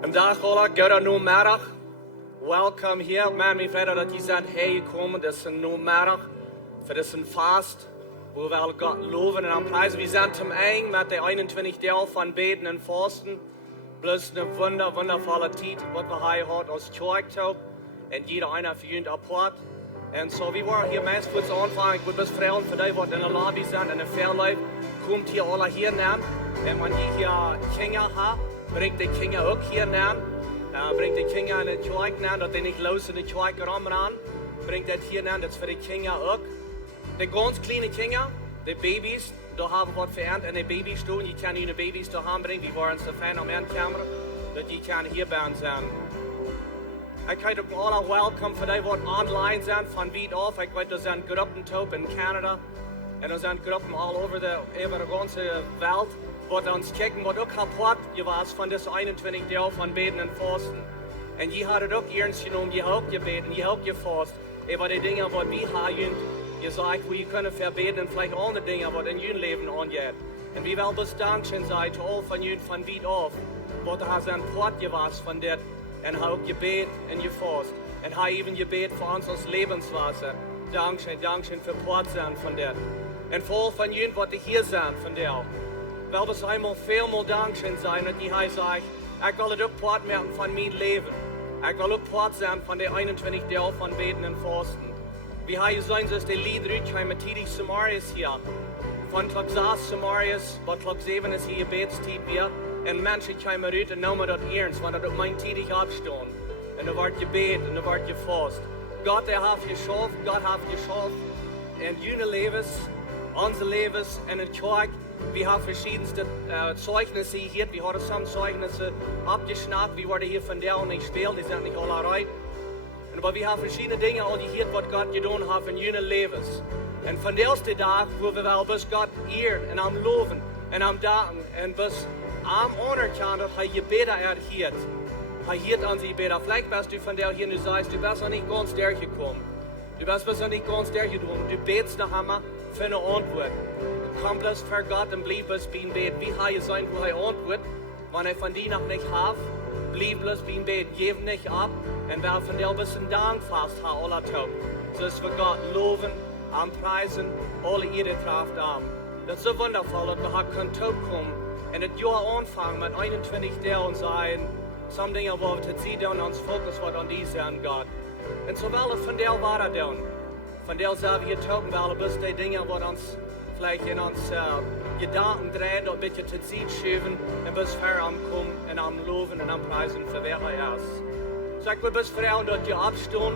En dag alla, goede namiddag. Welkom hier. Man, mijn vrienden, dat je zegt, hey, kom, dit is een namiddag. Voor dit is een vast. Wo wir Gott loben und anpreisen. Wir sind zum Ende mit der 21 Tage von Bäden und Fausten. Bloß eine wundervolle Zeit, was wir hier heute als Kirche haben. Und jeder einer für uns apart. Und so, wir wollen hier meist kurz anfangen. Ich würde bis Frauen für die, die in der Lobby sind, in der Fairlife, kommt hier alle hier näher. Und wenn ihr hier Kinder habt, bringt die Kinder auch hier näher. Bringt die Kinder in die Kirche näher, dass die nicht los in die Kirche rumrennen. Bringt das hier näher, das ist für die Kinder auch. Die ganz kleinen Kinder, die Babys, da haben wir was verernt in den Babystuhl. Die können ihre Babys da bringen. Wir wollen uns da fein am Endkamera, dass die hier bei uns sein. Ich heiße auch alle willkommen für die, die online sind, von weit auf. Ich weiß, da sind Gruppen in Kanada. Und da sind Gruppen all over über die ganze Welt, die uns kicken, was auch kaputt war von diesen 21 Tagen von Bäden und Fausten. Und die hat es auch ernst genommen, die hat auch gebeten, die hat auch gefasst. Über die Dinge, die wir haben. Je sagt, wo ihr könnt verbeten und vielleicht andere Dinge, was in ihrem Leben angeht. Und wir wollen bis Dankeschön sagen zu all von ihnen von weit auf, was er sein Port gewasst von dir und hat gebet und gefasst. Und hat eben gebet für uns als Lebenswasser. Dankeschön für Port sein von dir. Und für all von ihnen, was hier sind von dir. Weil das einmal vielmal Dankeschön sein und die heißt sagt, ich will auch Port merken von meinem Leben. Ich will auch Port sein von den 21 Tagen von Bäden und Fausten. Wie hij zijn dass die Lied rüberkommen, tidig Samarias hier. Von Tag 6 Samarias, bei Tag 7 ist hier Gebetszeit wieder. Und Menschen kommen rüber und nehmen das ernst, wenn das mein tidig abstehen. Und da wird gebet und da wird gefasst. Gott, hat geschaffen. In jene Lebens, unser Lebens, in der Kirche. Wir haben verschiedenste Zeugnisse hier. Wir haben some Zeugnisse abgeschnappt. Wir werden hier von der und nicht spielen, die sind nicht alle rein. Aber wir haben verschiedene Dinge, all die hier, was Gott getan hat in ihren Lebens. Und von der ersten Tag, wo wir bis Gott ehren und am Loben und am Danken und bis am anerkennen, dass er Gebete erhielt. Er hielt an sie Gebete. Vielleicht bist du von der hier und du sagst, du bist noch nicht ganz durchgekommen. Du bist noch nicht ganz durchgekommen. Du betest nach einmal für eine Antwort. Komm bloß für Gott und bleib bis beim Beten. Wie er sein, wo er antwortet, wenn er von dir noch nicht hat. Blieb bloß beim Beten, gib nicht ab und wer von dir ein bisschen Dank fast hat, aller Tag. So ist wir Gott loben, anpreisen, alle ihre Kraft haben. Das ist so wundervoll, dass wir Kontakt kommen und das Jahr anfangen mit 21 Tagen und sagen, some Dinge, wo wir zu sehen und uns Fokus wird an diese an Gott. Und so wollen von der war er dann. Von der selber hier talken, weil bis die Dinge, die uns vielleicht in uns Gedanken drehen, ein bisschen zu Zeit schieben und bis wir am kommen und am Loben und am Preisen für wer er ist. Sag wir bis Frauen dort hier abstehen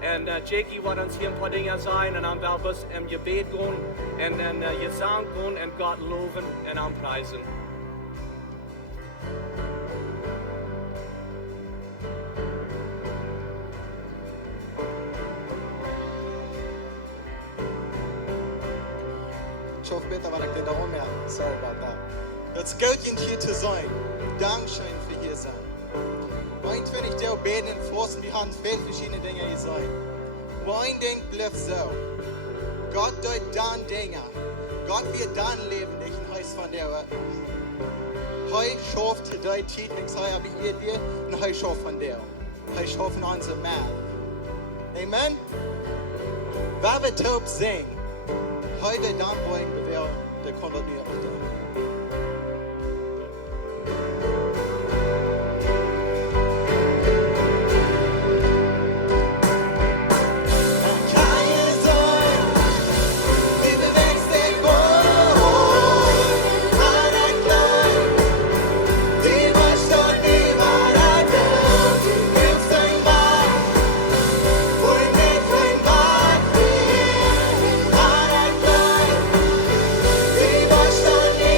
und Jackie wird uns hier ein paar Dinge sagen und dann werden wir bis im Gebet gehen und dann Gesang gehen und Gott loben und am Preisen. Ich hoffe bitte, weil ich den da rummerke. Sorry about that. Das ist gut, hier zu sein. Dankeschön für hier sein. 21 Tage Bäden und Fausten, wir haben viele verschiedene Dinge gesagt. Aber ein Ding bleibt so. Gott tut dann Dinge. Gott wird dann leben, nicht ein Haus von der Welt. Hij schafft die Zeit, nichts habe ich dir, und hij schafft von der. Hij schafft von unserem Mann. Amen? Wer wird taub singen? Heute dann wollen wir der Kolonier auf der. Stay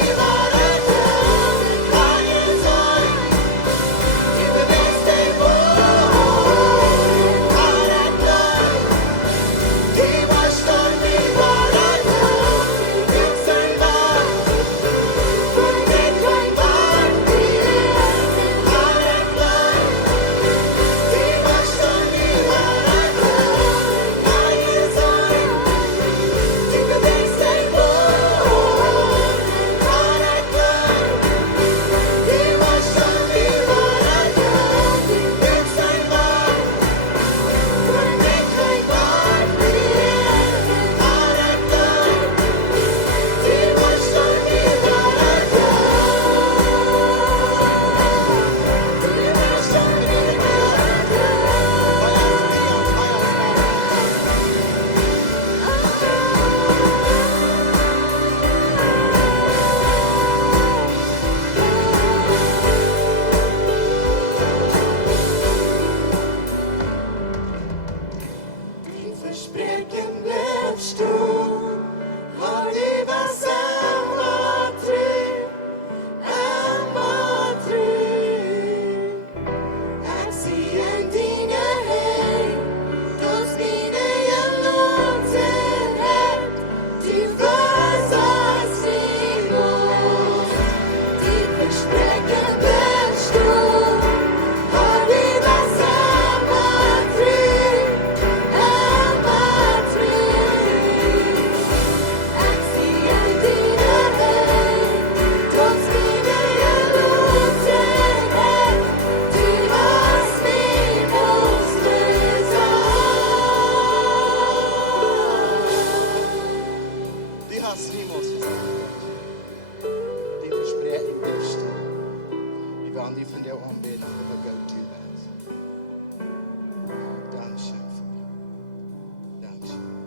gaan die van jou aanbid en we go do that. Dankeschön. Dankeschön.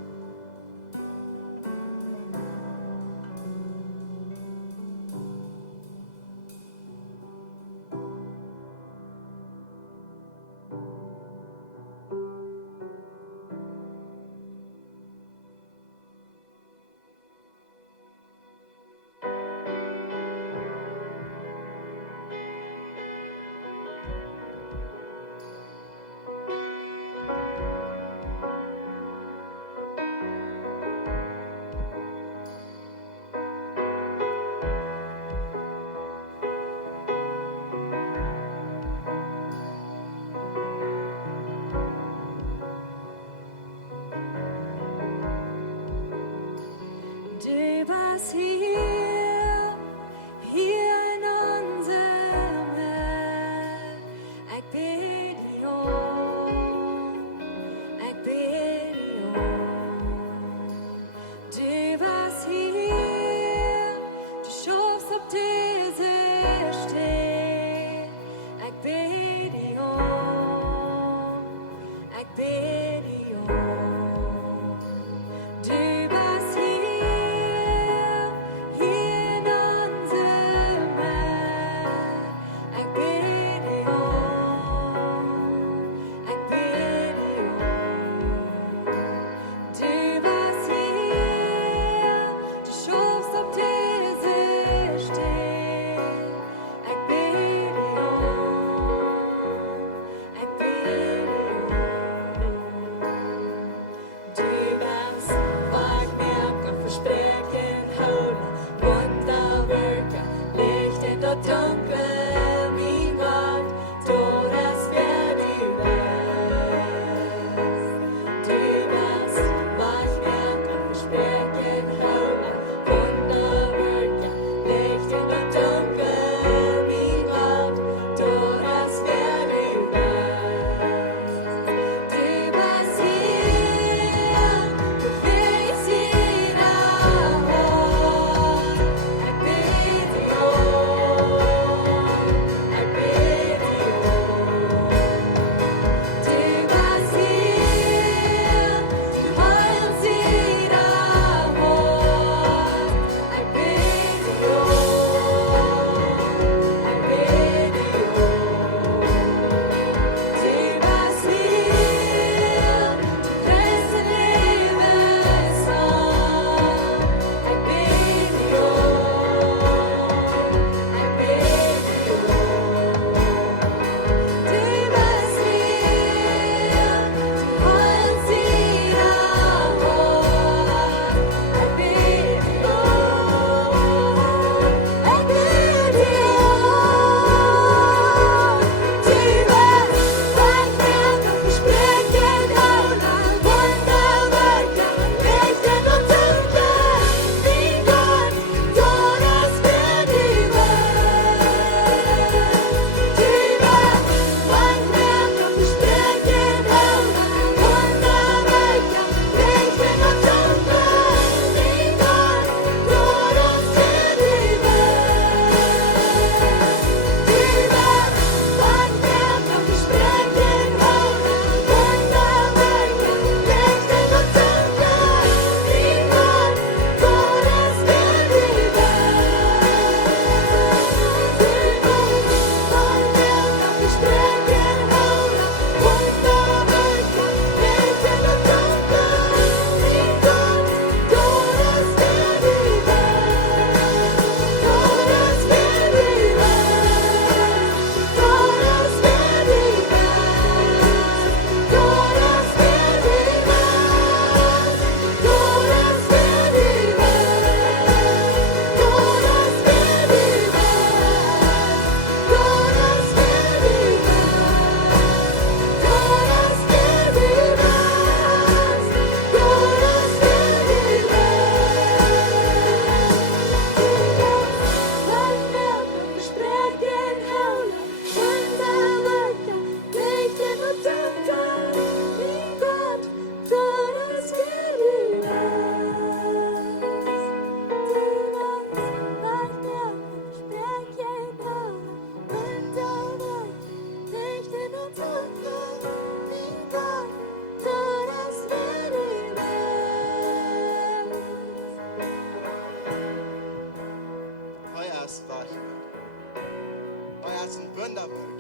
ist ein Wunderwerk.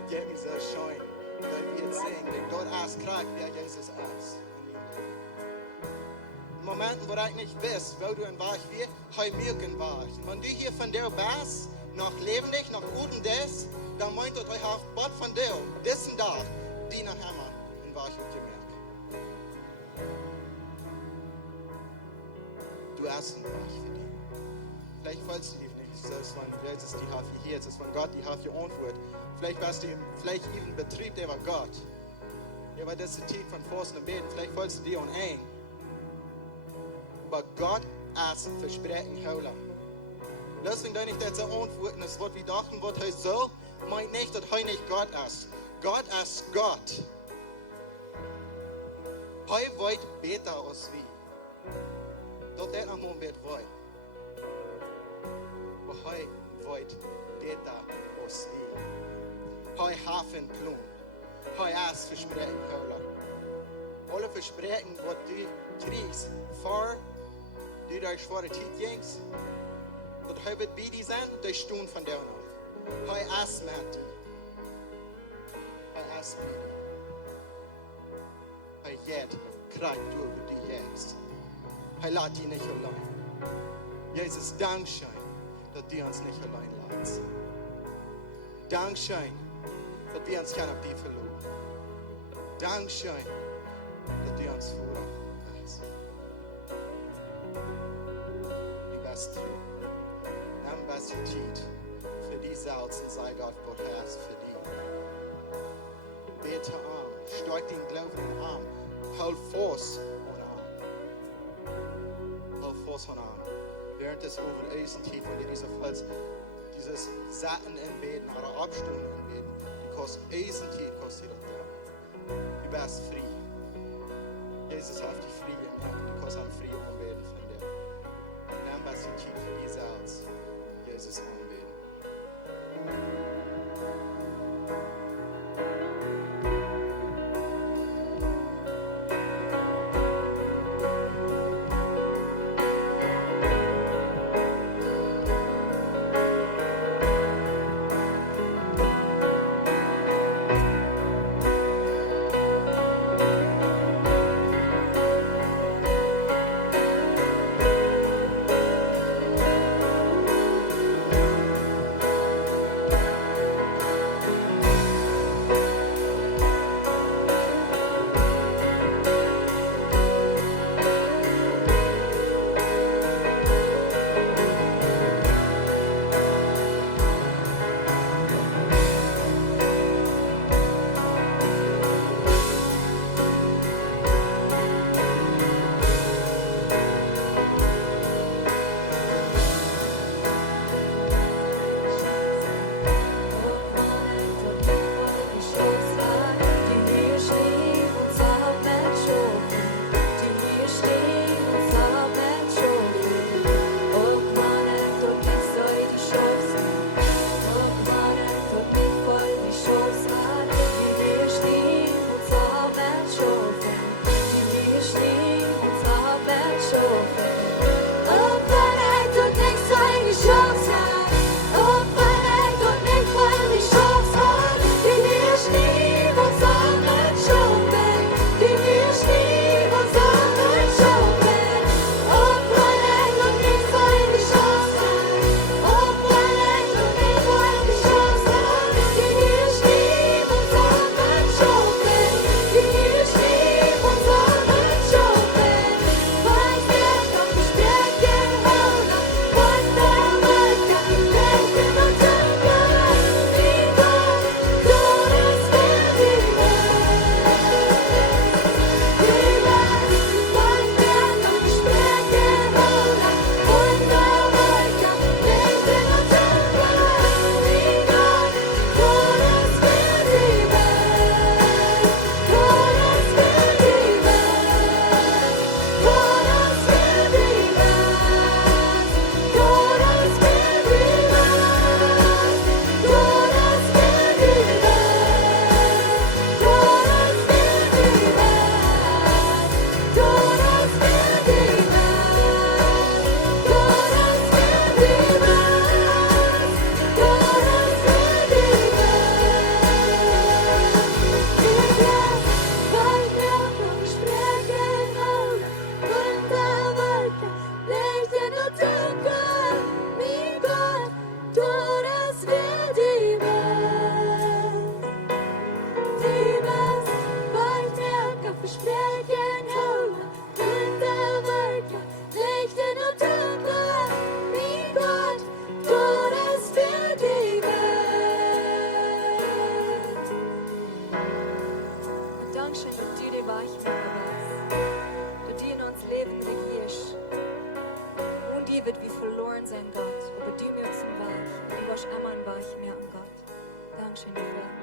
Und geht mir so schön, weil wir jetzt sehen, wenn Gott erst kriegt, wer Jesus ist. In Momenten, wo ich nicht weiß, wo du in Wahrheit wirst, heu mir in Wahrheit. Wenn du hier von dir bist, noch lebendig, noch unten das, dann meint ihr euch auf Gott von dir, diesen Tag, die nach Hammer in Wahrheit gemerkt. Du hast ein Wahrheit für dich. Vielleicht wolltest du die nicht, selbst von Jesus die Hafe hier, es ist von Gott die Hafe Antwort. Vielleicht warst du vielleicht even Betrieb, der war Gott. Der war das Tief von Fausten und Bäden, vielleicht wolltest du die und ein. Aber Gott ist Versprechen holen. Deswegen denke ich, dass er antworten ist, was wir dachten, was er so, meint nicht, dass er nicht Gott ist. Gott ist Gott. Er weiß besser als wir. Dat er nog maar met wij. Maar hij weet beter als wij. Hij heeft een plan. Hij is versprechen houden. Alle versprechen wat du kriegst, voor du durch schwere tijd gingst, dat hij wird bij die zijn, die stoen van daar af. Hij is met die. Hij is bij die. Hij gaat krijgt door wat du jagst. Hij laat die nicht allein. Jesus, Dankeschön, dass du uns nicht allein lässt. Dankeschön, dass wir uns kein auf die verloren. Dankeschön, dass du uns vorlässt. Die beste am besten Zeit für die Salz und sei Gott, was hast für die. Bete an, stark den Glauben in den Arm, halt fast. Von an. Während des Overeisentief und dieser Falls, dieses Satten in Bäden oder Abstunden in Bäden, die kostet Eisentief, kostet das da. Du bist frei. Jesus hat dich frei gemacht, du kannst auch frei anbeten von dir. Nimm was du tief für diese Herz, Jesus anbeten. warst immer ein Weich mehr an Gott. Dankeschön dafür.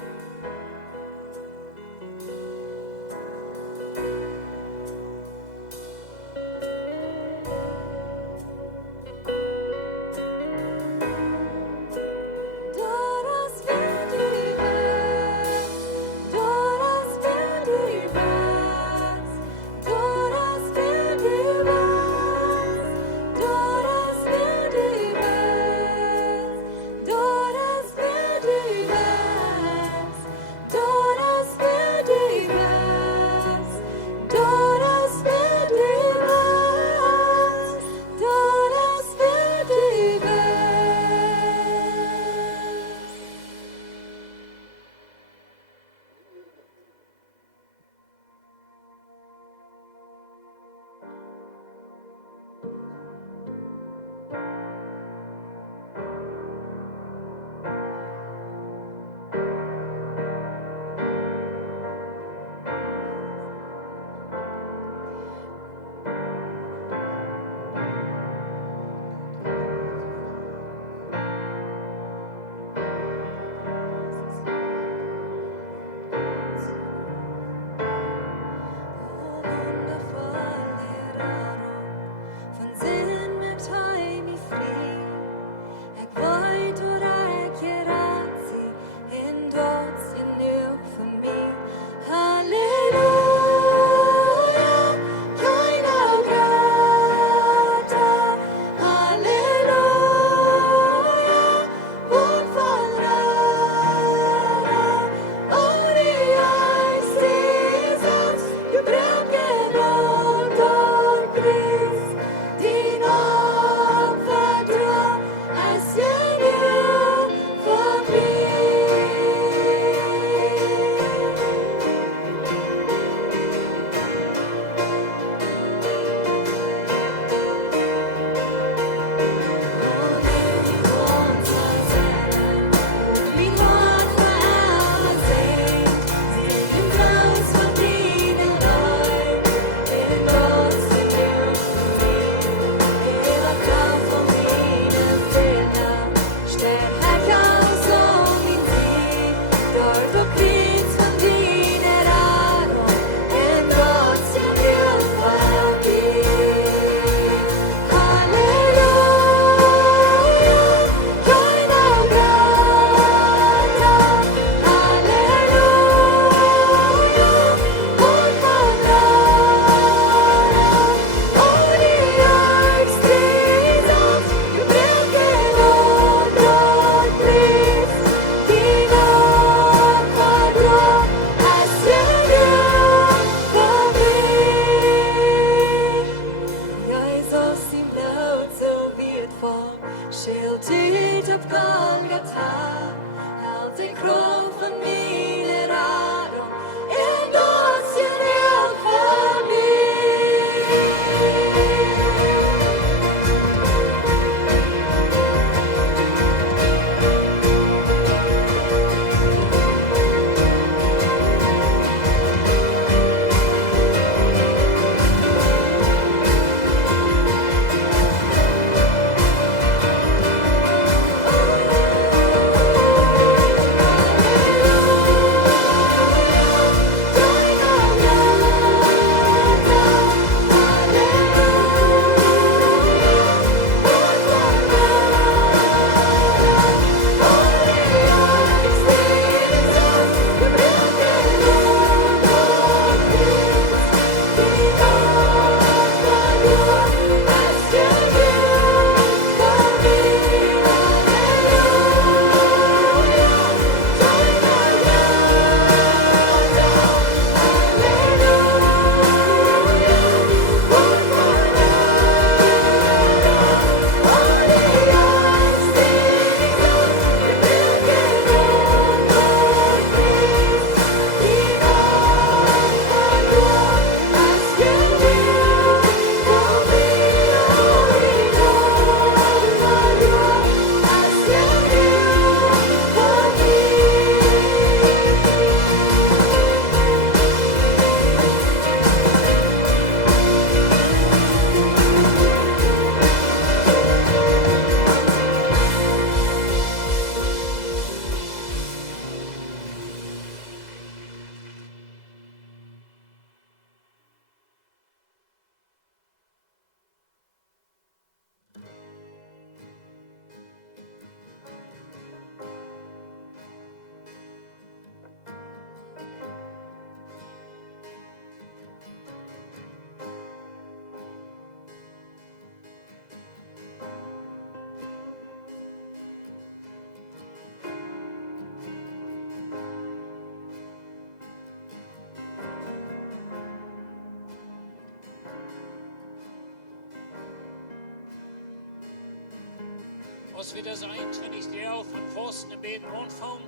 als wir das 21. Jahr von Fausten und Bäden anfangen,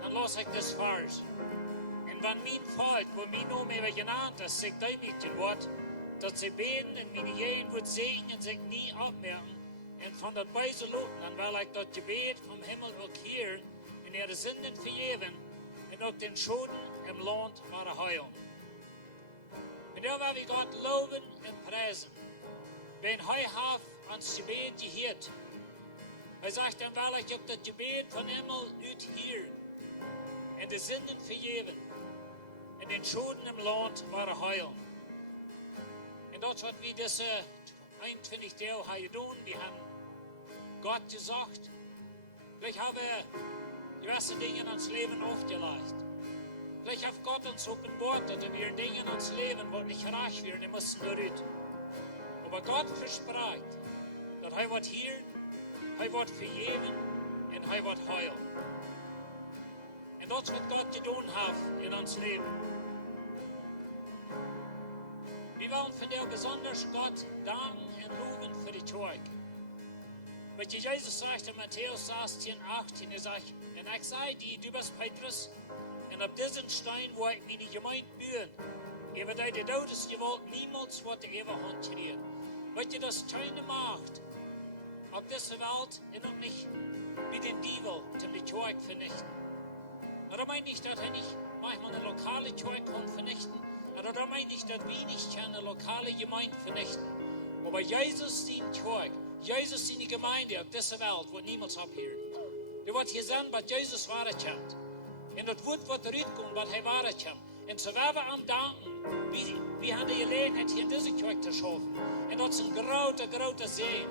dann lasse ich das falsch. Und wenn mein Volk, wo mein Name über genannt ist, sich damit wird, dass sie beten und meine Jehen wird sehen und sich nie abmerken, und von der Beise loten, dann will ich das Gebet vom Himmel kehren und ihre Sünden vergeben und auch den Schulden im Land waren heilen. Und da will wir Gott loben und preisen. Wenn er ans Gebet gehört, er sagt, dann will ich auch das Gebet von Himmel hier und die Sünden vergeben und den Schulden im Land waren heilen. Und das, was wir diese 21 Tage haben tun, wir haben Gott gesagt, vielleicht haben wir gewisse Dinge in uns Leben aufgelegt. Vielleicht hat Gott uns offenbart, dass wir Dinge in uns Leben, die nicht reich werden, die müssen durch. Aber Gott verspricht, dass er wird hier, er wird vergeben und er wird heilen. Und das, was Gott getan hat in uns Leben. Wir wollen von dir besonders Gott danken und loben für die Tag. Weil Jesus sagt in Matthäus 16, 18, er sagt, und ich sage dir, du bist Petrus, und auf diesen Stein wo ich meine Gemeinde bühen, über deine Todesgewalt niemals wird die ewige Hand gerührt. Weil dir das keine Macht auf dieser Welt und auch nicht mit dem Diebel, um die Tag vernichten. Aber da meine ich, dass er nicht manchmal eine lokale Tag kann vernichten, aber da meine ich, dass wir nicht eine lokale Gemeinde vernichten. Aber Jesus sein Tag, Jesus seine Gemeinde auf dieser Welt wird niemals abhören. Du wird hier sein, was Jesus weiterkommt. Und das wird zurückkommen, was er weiterkommt. Und so werden wir am Danken, wir haben die Gelegenheit, hier in diese Kirche zu schaffen. Und das ist ein großer Segen.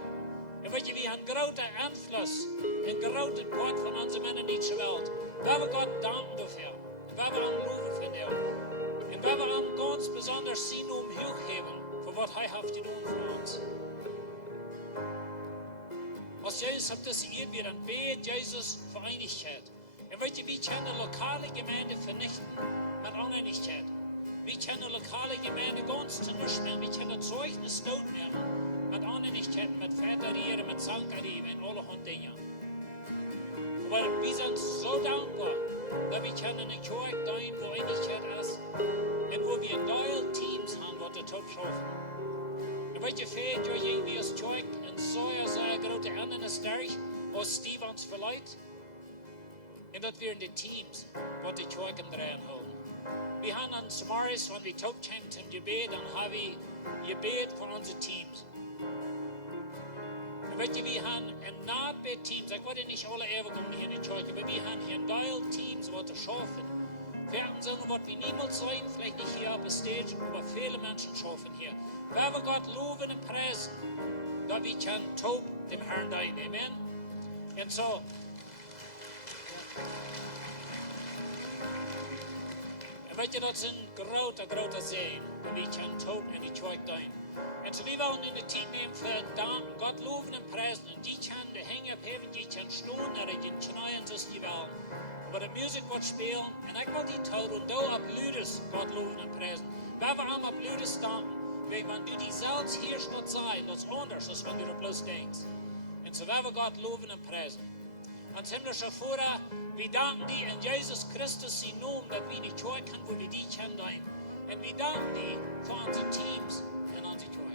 Und wir haben einen großen Einfluss, einen großen Part von unseren Männern in dieser Welt. Wir werden Gott danken dafür. Und wir werden loben für ihn. Und wir werden ganz besonders sein hochheben, für was er hat getan für uns. Als Jesus auf das Erde wird, dann betet Jesus für Einigkeit. Und wir können eine lokale Gemeinde vernichten mit Uneinigkeit. Wir können eine lokale Gemeinde ganz zu nichts nehmen. Wir können Zeugnis tot nehmen mit Uneinigkeit, mit Väterieren, mit Sankarieren und allerhand Dinge. Aber wir sind so dankbar, dass wir können eine Kirche sein, wo Einigkeit ist und wo wir neue Teams haben, die das schaffen. Und wenn ihr fehlt, euch irgendwie als Kirche in so eine große Ende stark, als Steve uns verleiht, und das wären die Teams, die die Kirche drehen halten. Wir haben an Samaris, wenn wir tot kommen zum Gebet, dann haben wir Gebet für unsere Teams. Und wenn wir haben ein Nahbet-Teams, ich wollte nicht alle ewig hier in der Kirche, aber wir haben hier Teil-Teams, die schaffen. Werden sagen, was wir niemals sein, vielleicht nicht hier auf der Stage, aber viele Menschen schaffen hier. Wenn wir Gott loben und preisen, dass wir können taub dem Herrn dienen. Amen. Und so, und weißt du, das ist ein großer Segen, dass wir können taub in die Kirche dienen. Und so, wir wollen in der Team nehmen für Dank, Gott loben und preisen. Und die können die Hänge abheben, die können stehen, oder die knien, so die wollen. Aber die Musik wird spielen, und ich will die Tod und da ab Lüdes Gott loben und preisen. Wenn wir am ab Lüdes danken, wenn du die selbst hier statt sein, das ist anders, als wenn du da bloß denkst. Und so werden wir Gott loben und preisen. Und himmlischer Vater, wir danken dir in Jesus Christus in Namen, dass wir nicht tun können, wo wir dich kennen. Und wir danken dir für unsere Teams und unsere Kirche.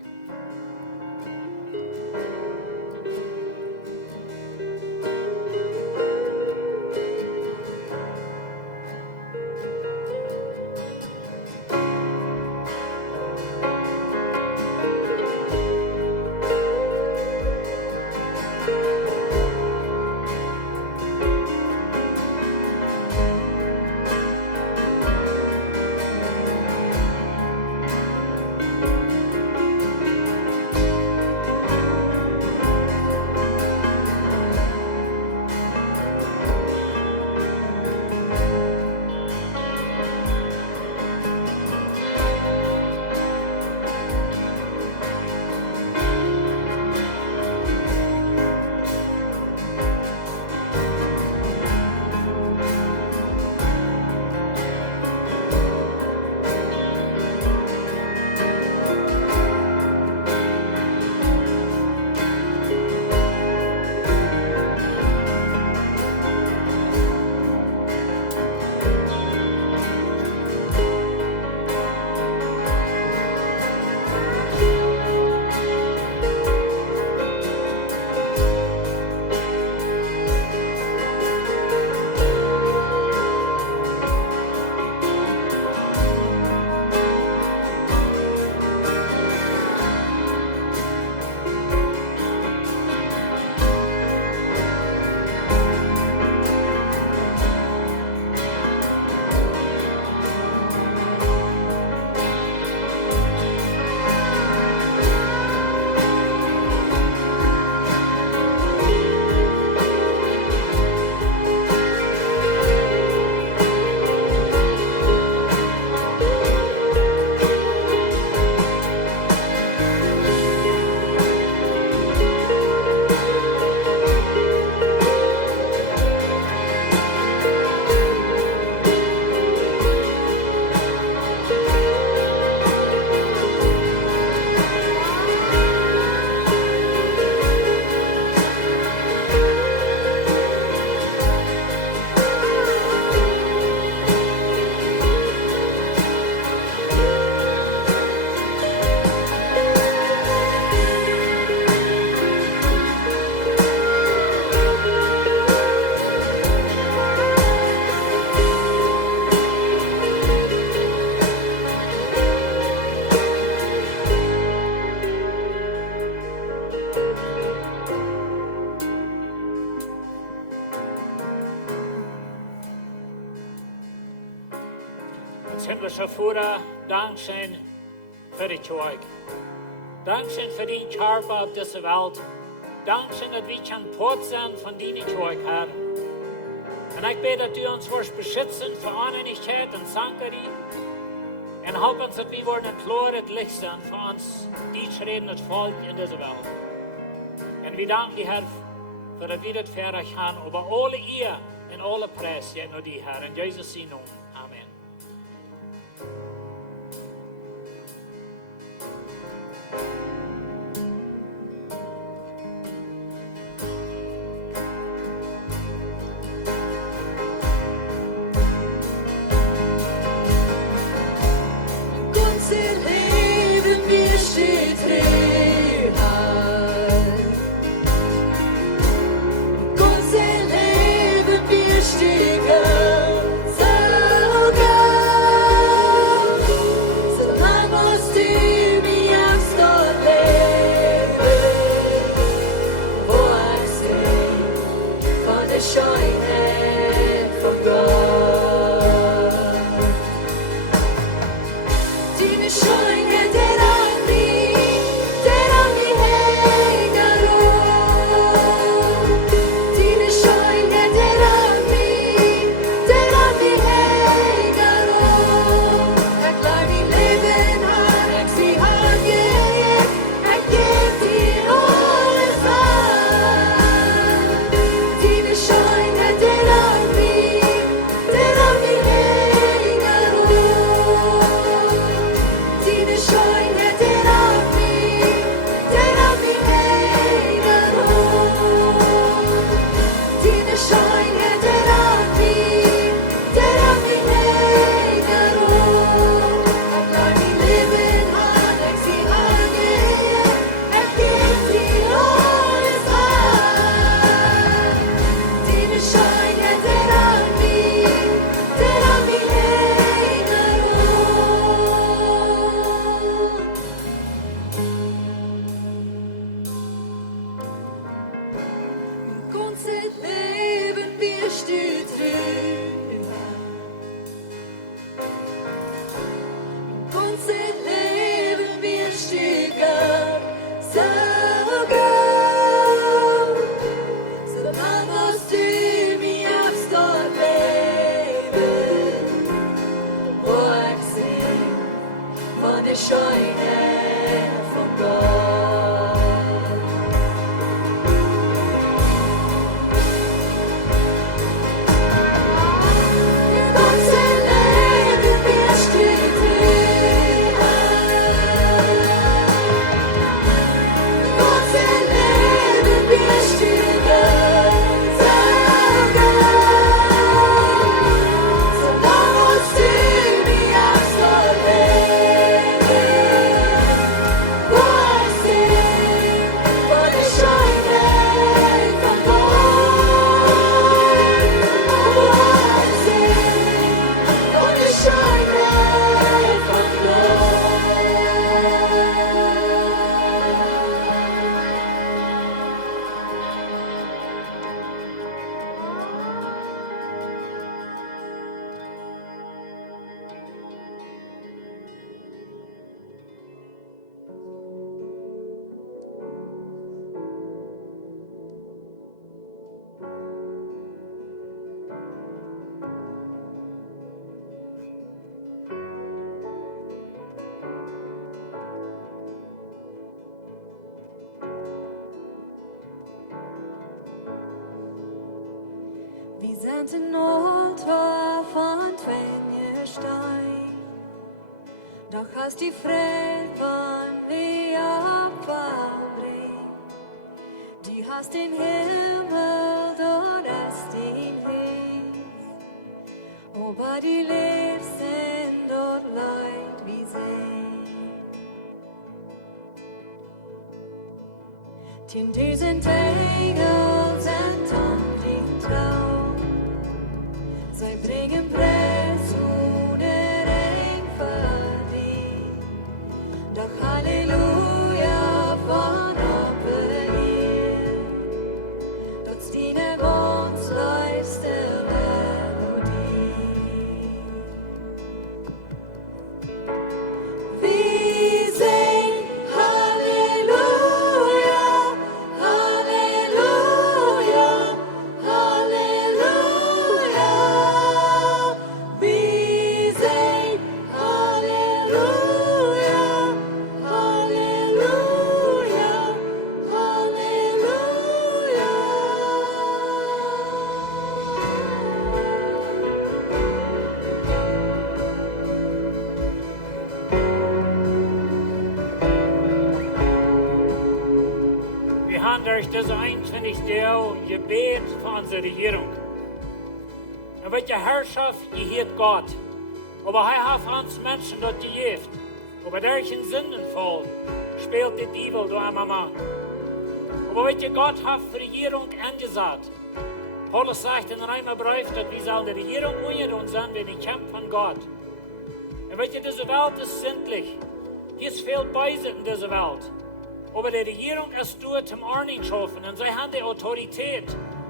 Ons himmlische Vater, dankzij voor de Doag. Dankzij voor die Körper op deze wereld. Dankzij dat we kan pot zijn van die Doag, Herr. En ik bid dat u ons wordt beschützen voor oneindigheid en sankerie. En help ons dat we worden een klare het licht zijn voor ons, die schreden het volk in deze wereld. En we danken die Herr, voor dat we dit verder gaan, over alle eer en alle prijs, jij naar die Herr. In Jezus' naam. Amen. sind ein Altar von Stein, doch hast die Frieden von mir abverbringt. Die hast den Himmel, dort ist den Himmel, aber die lebst in dort Leid wie See. Den diesen Engel sind um den Traum, sie bringen Preis ohne Ring verdient. Doch Halleluja von oben hier, trotz deiner ganz leiste Melodie. möchte so 21 Tag Gebet für unsere Regierung. Und welche Herrschaft gehört Gott. Aber er hat uns Menschen dort gegeben. Aber welchen Sündenfall spielt der Teufel da am Mann. Aber welche Gott hat für die Regierung angesagt. Paulus sagt in einem Brief, dass wir sollen die Regierung unter uns sein, wenn ich kämpfe von Gott. Und welche diese Welt ist sündlich. Hier ist viel Böse in dieser Welt. Aber die Regierung ist nur zum Ordnung schaffen und sie haben die Autorität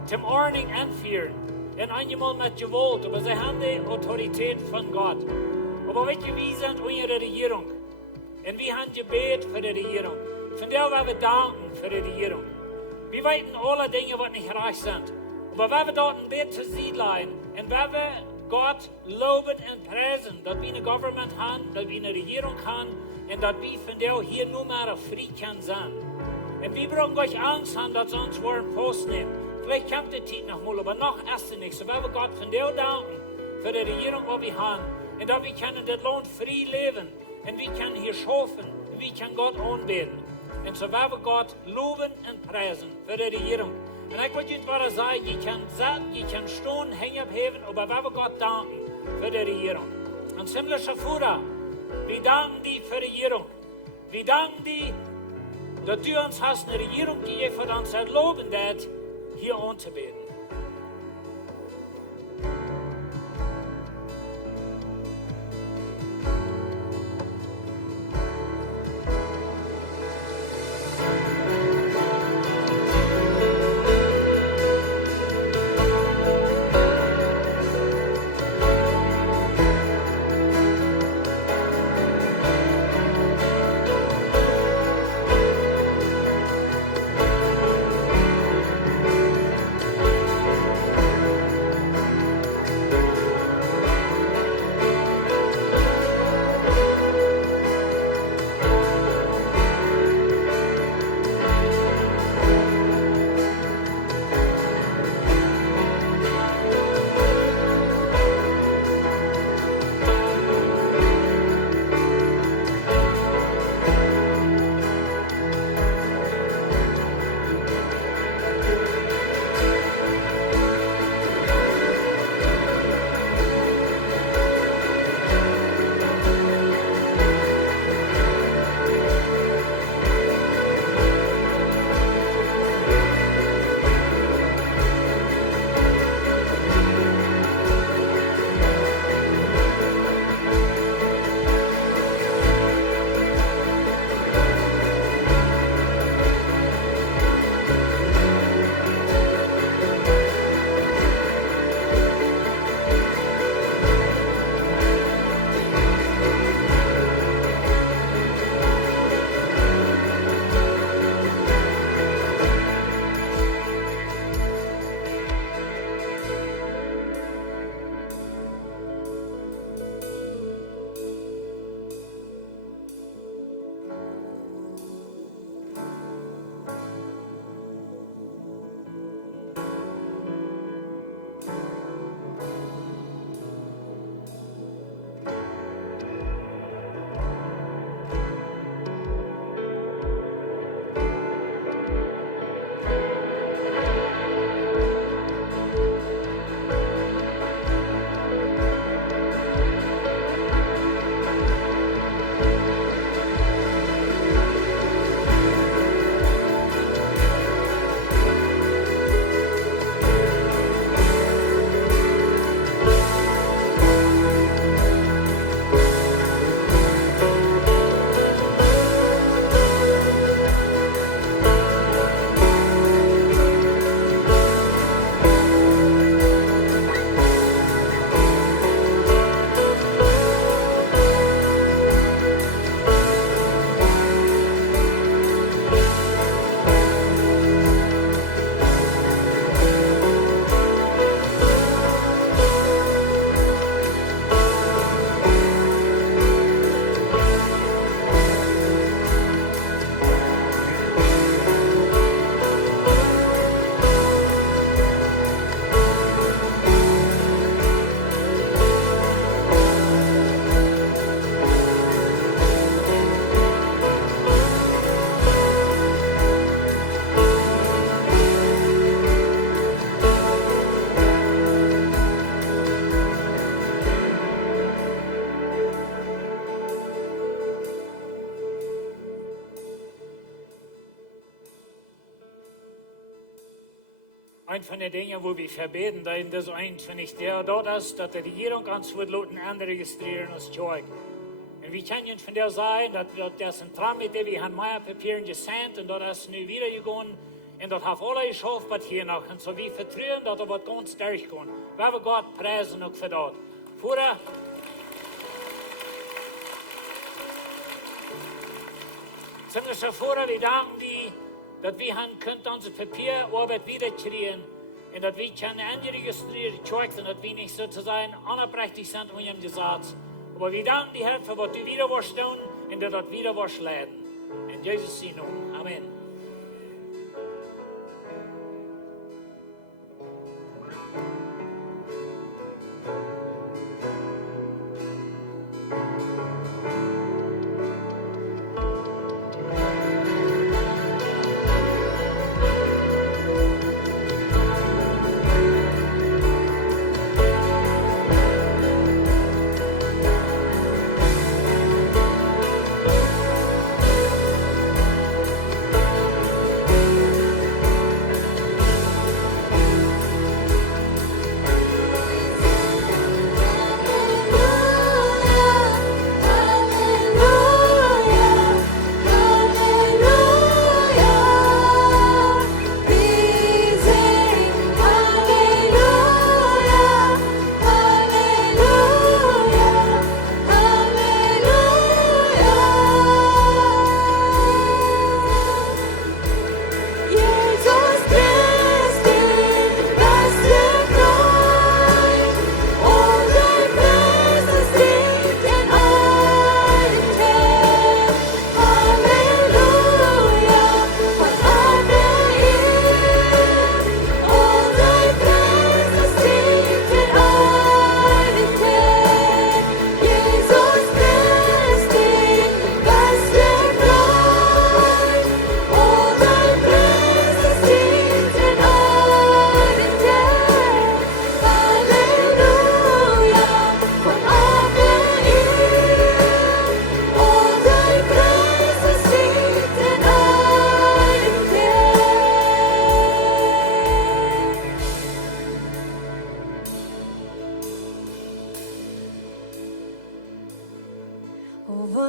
zum Ordnung anführen. Und einmal mit Gewalt, aber sie haben die Autorität von Gott. Aber wisst ihr, wir sind unsere Regierung. Und wir haben Gebet für die Regierung. Von der wollen wir danken für die Regierung. Wir weiten alle Dinge, die nicht reich sind. Aber wenn wir dort ein Bett zu sie leihen, und wenn wir Gott loben und preisen, dass wir eine Government haben, dass wir eine Regierung haben, und dass wir von der hier nur mehr frei können sein. Und wir brauchen euch Angst haben, dass sie uns wollen Post nehmen. Vielleicht kommt die Zeit noch mal, aber noch erst nicht. So wenn wir Gott von der danken, für die Regierung, die wir haben, und dass wir können das Land frei leben, und wir können hier schaffen, und wir können Gott anbeten. Und so werden wir Gott loben und preisen für die Regierung. Und ich wollte jetzt mal sagen, ihr könnt stehen, hängen bleiben, aber wenn wir Gott danken für die Regierung. Und himmlischer Vater, wir danken dir für die Regierung. Wir danken dir, dass du uns hast eine Regierung, die dir für uns erlauben wird, hier anzubeten. ein von den Dingen, wo wir verbeten, da das ein, finde ich, der dort ist, dass die Regierung ganz gut lauten anregistrieren als Zeug. Und wir können von der sein, dass das ein Tram mit dem wir haben mehr Papieren gesandt und dort ist nu wieder gegangen und dort haben alle geschafft, was hier noch. Und so wir vertrauen, dass er wird ganz durchgehen. Wir haben Gott preisen auch für das. Vorher, sind wir schon vorher, wir danken die, dass wir können unsere Papierarbeit wieder kriegen und dass wir können anregistriert Zeug und dass wir nicht sozusagen unabhängig sind von dem Gesetz. Aber wir danken dir, Herr, für was du wieder was tun und dass das wieder was leiden. In Jesus' Namen. Amen.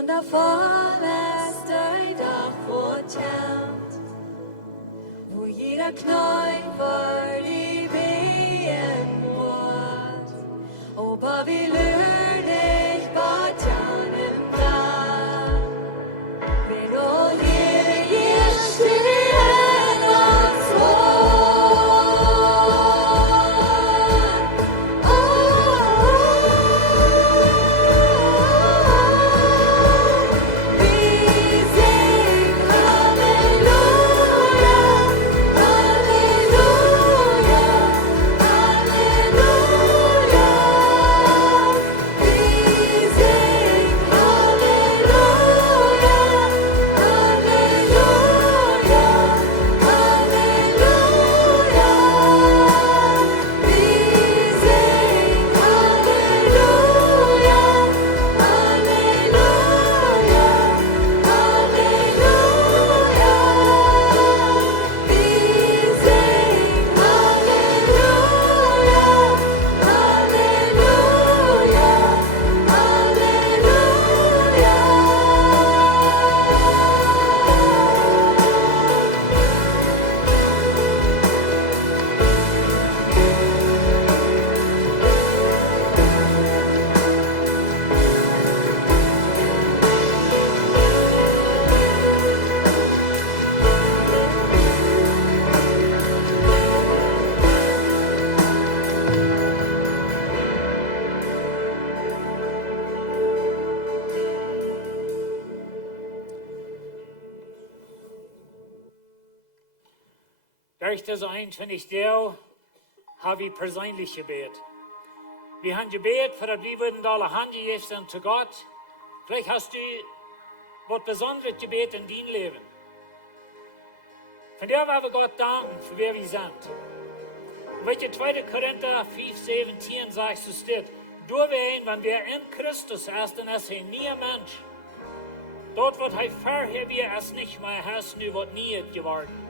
Wundervoll ist dein Dach verteilt, wo jeder Knäuel die wehen wird. Aber wie löhnig bei deinem Dach, wenn all hier stehen uns Durch das eins, wenn ich der, habe ich persönlich gebetet. Wir haben gebetet, für dass wir würden alle Hand gegeben zu Gott. Vielleicht hast du was Besonderes gebetet in deinem Leben. Von der wollen wir Gott danken, für wer wir sind. Und wenn 2. Korinther 5,17 sagst, es steht, du wen, wenn wir in Christus erst, dann ist er nie ein Mensch. Dort wird er vorher, wie er es nicht mehr hast, nu wird nie geworden.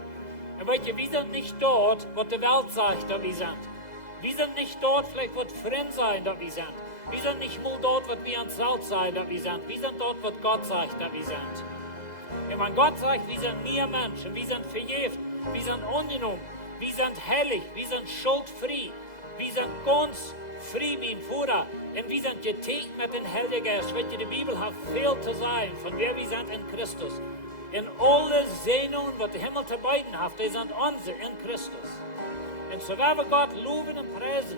Und weißt du, wir sind nicht dort, wo die Welt sagt, dass wir sind. Wir sind nicht dort, vielleicht wird Fremd sein, dass wir sind. Wir sind nicht nur dort, wo wir ans Salz sein, dass wir sind. Wir sind dort, wo Gott sagt, dass wir sind. Und wenn Gott sagt, wir sind nie Menschen, wir sind verjährt, wir sind ungenommen, wir sind heilig, wir sind schuldfrei, wir sind ganz frei wie im Vorher. Und wir sind getätigt mit dem Heiligen Geist. Weißt du, die Bibel hat viel zu sagen, von wer wir sind in Christus. Und alle Sehnungen, was der Himmel zu beiden hat, die sind unsere in Christus. Und so werden wir Gott loben und preisen.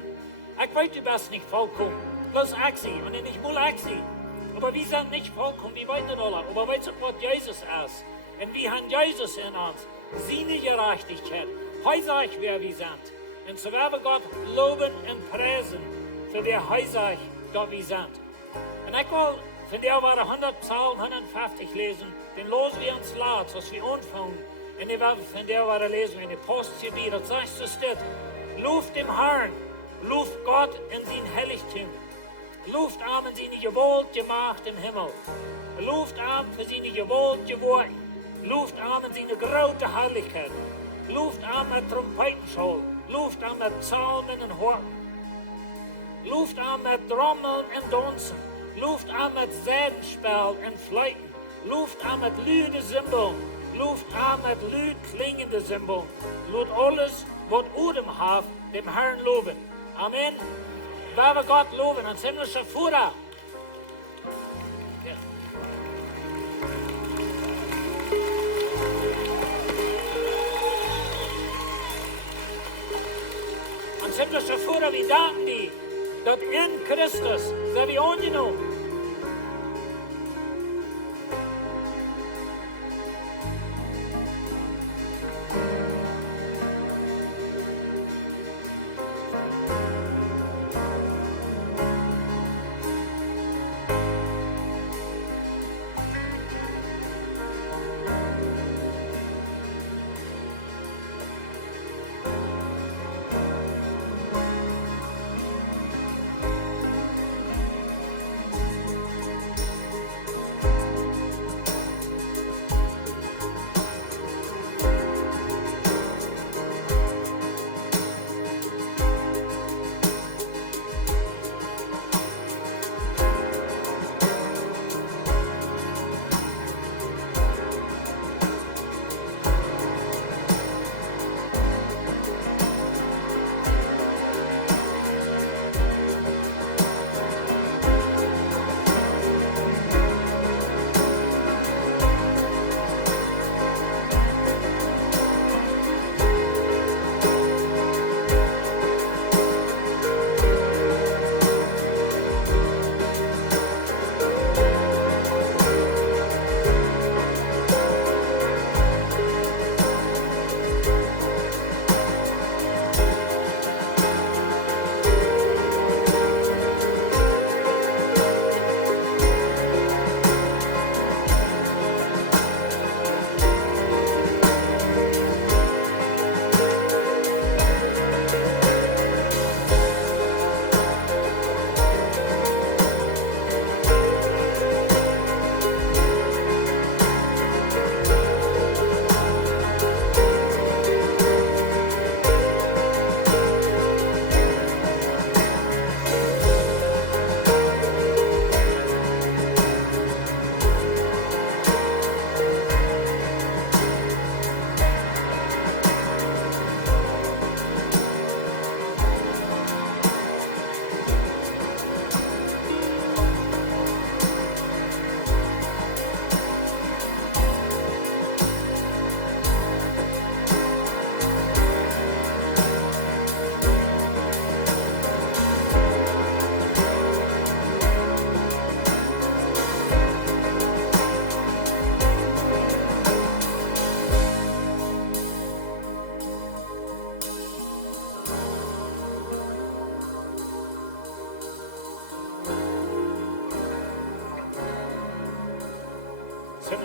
Ich weiß, du bist nicht vollkommen. Bloß Axi und nicht mal Axi. Aber wir sind nicht vollkommen, wir wissen alle. Aber weißt du, was Jesus ist? Und wir haben Jesus in uns. Seine Gerechtigkeit. Heute sage ich, wer wir sind. Und so werden wir Gott loben und preisen, für wer heute sagt, dass wir sind. Und ich will von der war 100 Psalm 150 lesen, den losen wir uns laut, was wir anfangen. Und ich werde von der war lesen, in der Postgebet, das sagst du steht, luft dem Herrn, luft Gott in sein Heiligtum. Luft an in seine Gewalt gemacht im Himmel. Luft an für seine Gewalt geworden. Luft an in seine große Herrlichkeit. Luft an mit Trompetenschall. Luft an mit Psalmen und Horten. Luft an mit Trommeln und Dansen. Luft an mit Sädenspiel und Fleiten. Luft an mit lüde Symbolen. Luft an mit lüd klingende Symbolen. Lut alles, was Odem hat, dem Herrn loben. Amen. Weil wir Gott loben, und sind wir schon vorher. Und sind wir schon vorher, wie danken die, dass in Christus sind wir angenommen.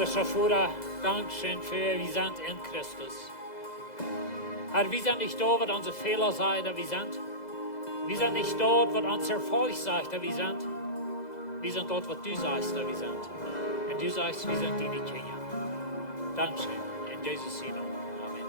Himmlischer Vater, Dankeschön für wir sind in Christus. Herr, wir sind nicht da, was unsere Fehler sind, dass wir sind. Wir sind nicht dort, was unser Erfolg sagt, dass wir sind. Wir sind dort, was du sagst, dass wir sind. Und du sagst, wir sind deine Kinder. Dankeschön. In Jesus' Namen. Amen.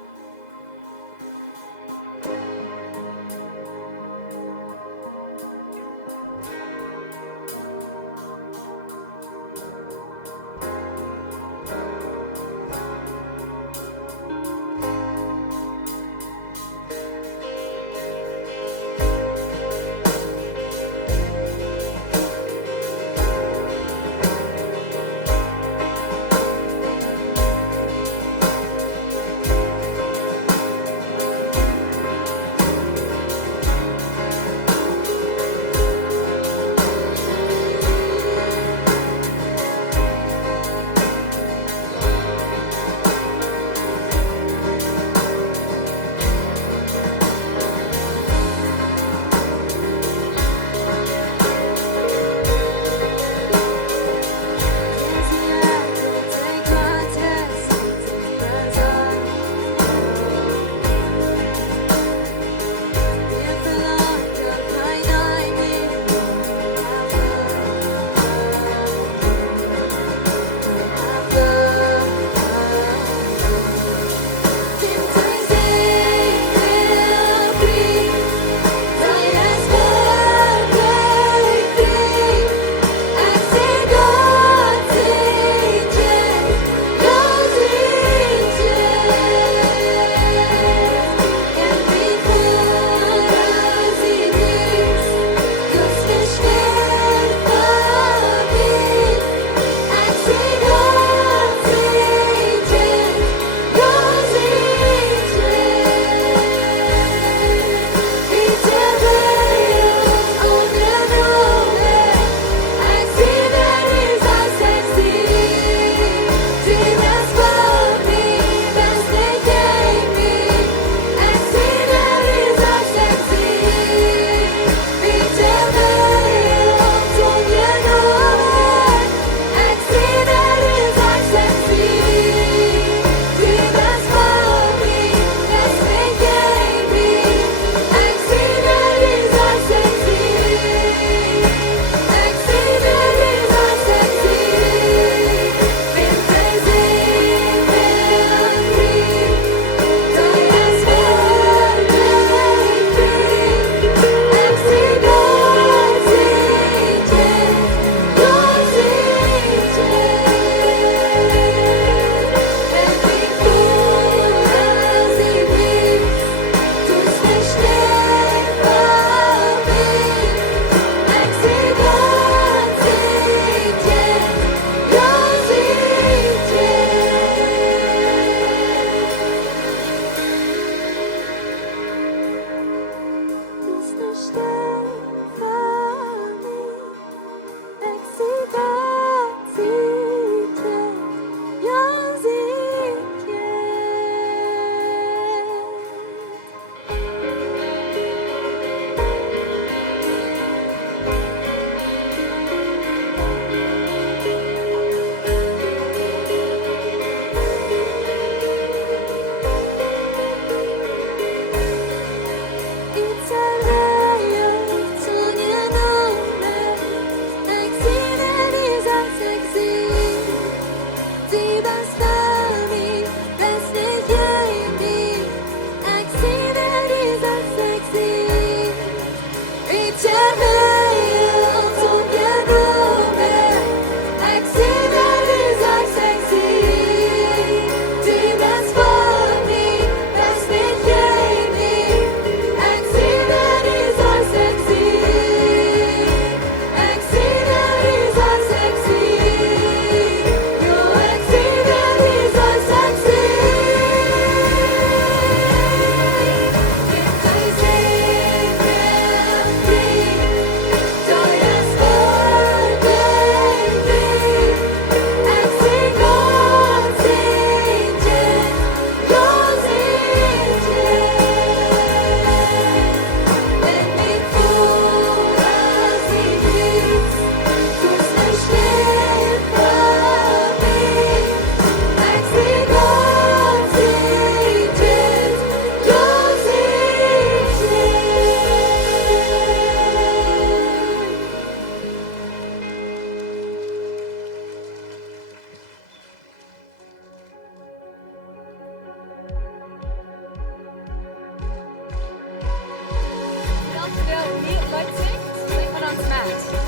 Dankjewel, niet uitzicht. Zeg maar aan het maat.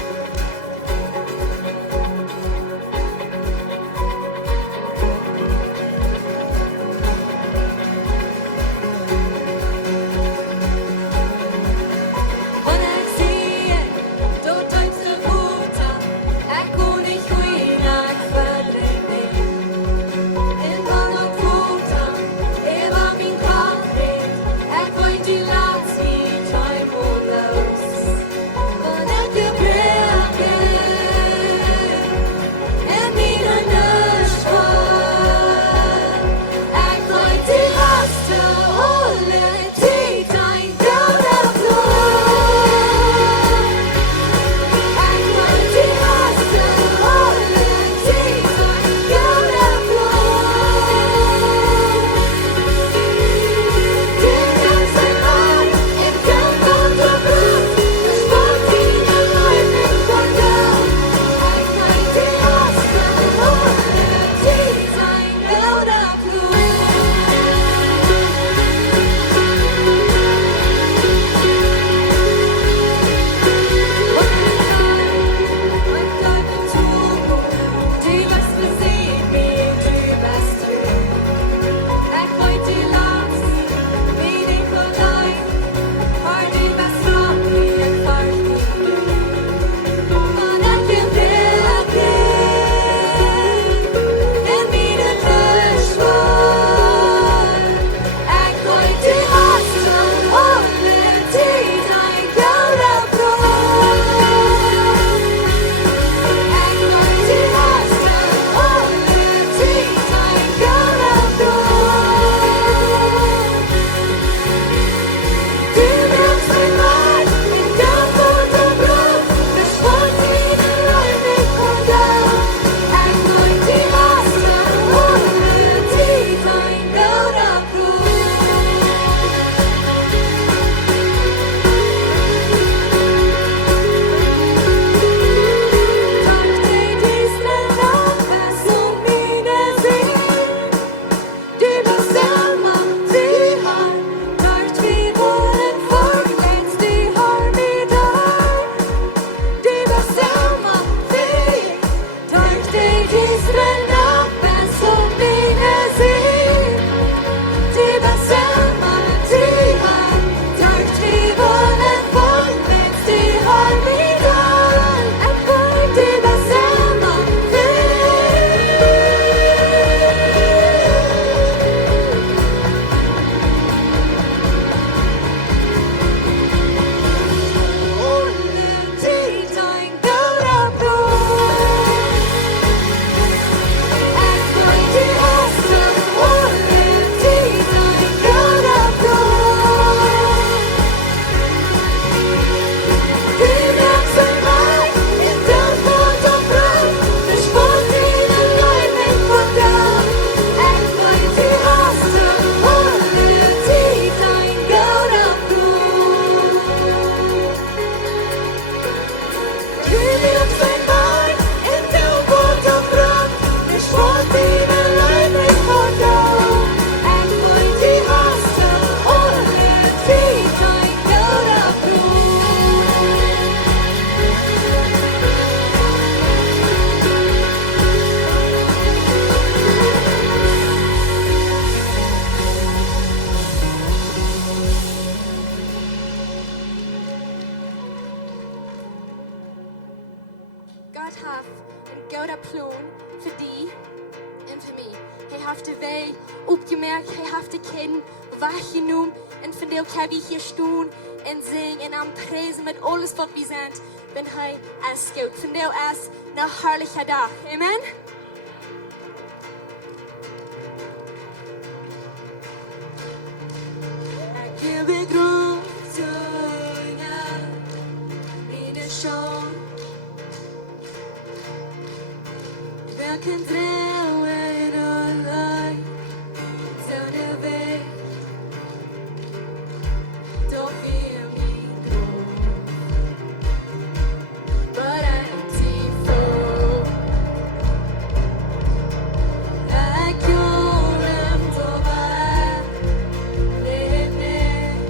Herrlicher dag. Amen. Ik wil groot zingen in de show. Welke dromen online zouden we toch weer niet doen. But I'm thankful. I couldn't survive living.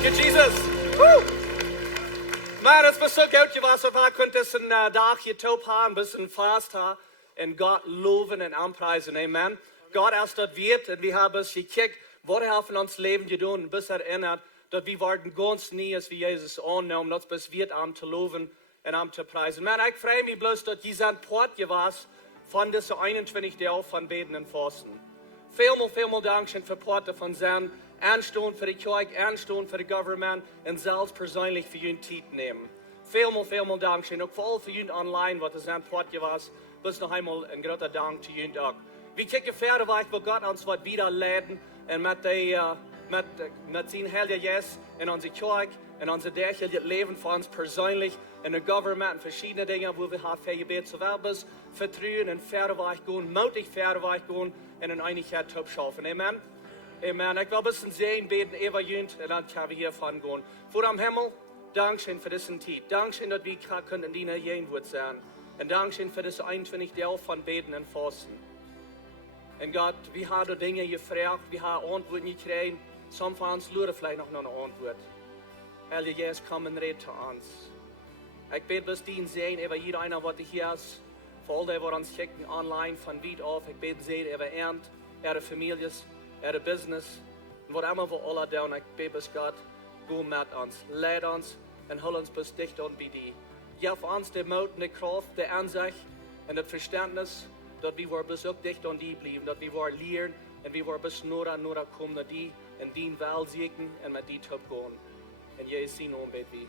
Thank you, Jesus. Woo. Man, het is zo goed geweest, dat we kunnen een dag hier top hebben, een bisschen vast hebben en God loven en aanprijzen. Amen. God, als dat weet, en we hebben eens gekeken, wat hij van ons leven gedaan, en bis erinnert, dat we worden ganz nie, als we Jezus aannemen, dat bis weet aan te loven en aan te prijzen. Man, ik vrees me bloos dat je zijn poort geweest van deze 21 deel van Bäden en Fausten. Veel dank voor poorten van zijn aanstoon voor de kerk, aanstoon voor de government en zelfs persoonlijk voor jullie tijd nemen. Veel dank en ook vooral voor jullie online, wat er zijn poortje was. Dus nog eenmaal een grote dank te jullie ook. We kijken verder waar God ons wat wieder leiden en met zijn heilige geest in onze kerk en onze dagelijks leven voor ons persoonlijk en de government en verschillende dingen waar we hebben gebed. Zowel bis vertrouwen en verder waar gaan, mutig verder waar gaan en een eindigheid top schaffen. Amen. Amen. Ik wil een bisschen zien, beten, even jullie en dan gaan we hiervan gaan. Voor am Himmel, dankzij voor deze tijd. Dankzij dat we kunnen in die Jeenwoord zijn. En dankzij voor deze 21 deel van Bäden en Fausten. En God, we hebben dingen gevraagd, we hebben antwoorden gekregen. Sommige van ons luren vielleicht nog naar een antwoord. Heilige Geest, kom en red zu ons. Ik bid bis dien zijn, over jeder einer, wat hier is. Voor al die wat ons kijken online van wiet af. Ik bid zijn, over ernt, de families, de business. En wat immer voor alle doen, ik bid bis God, go met ons. Leid ons en hul ons bis dicht aan bij die. Geef ons de moed, de kracht, de aanzicht en het verstandnis, dat we weer bis ook dicht aan die blijven. Dat we weer leren en we weer bis Nora komen naar die en die wel zieken en met die top gaan. En Jezus zien om bid we.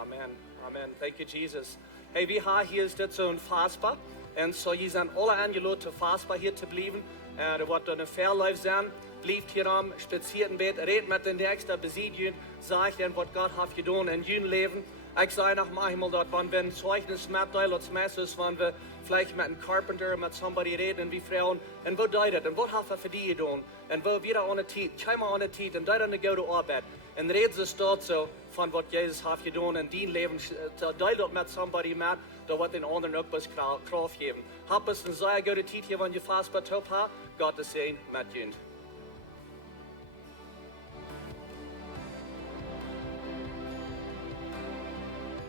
Amen. Amen. Thank you, Jesus. Hey, we hebben hier is dit zo'n fastbar. En zo je zijn alle aangeladen te fastbar hier te blijven. Er wordt een verlief zijn. Blijft hier aan, spaziert een beetje, redt met de nächste, beziet jullie, sagt ihnen, was Gott hat gedaan in jullie leven. Ik zei nog manchmal dat, wanneer we een Zeugnis mitteilen, als meestens, wanneer we vielleicht met een carpenter, met somebody reden, wie vrouwen, en wat deed het, en wat heeft voor die gedaan, en wat wieder aan de tijd, kijk maar aan de tijd, en dat aan de goede arbeid. En reden ze staat zo van wat Jezus heeft gedaan in die leven, deel dat met somebody met, dat wordt den anderen ook best kracht geven. Hab es een zeer goede tijd hier, wanneer je vast bij top hebt, Gott is zijn met jullie.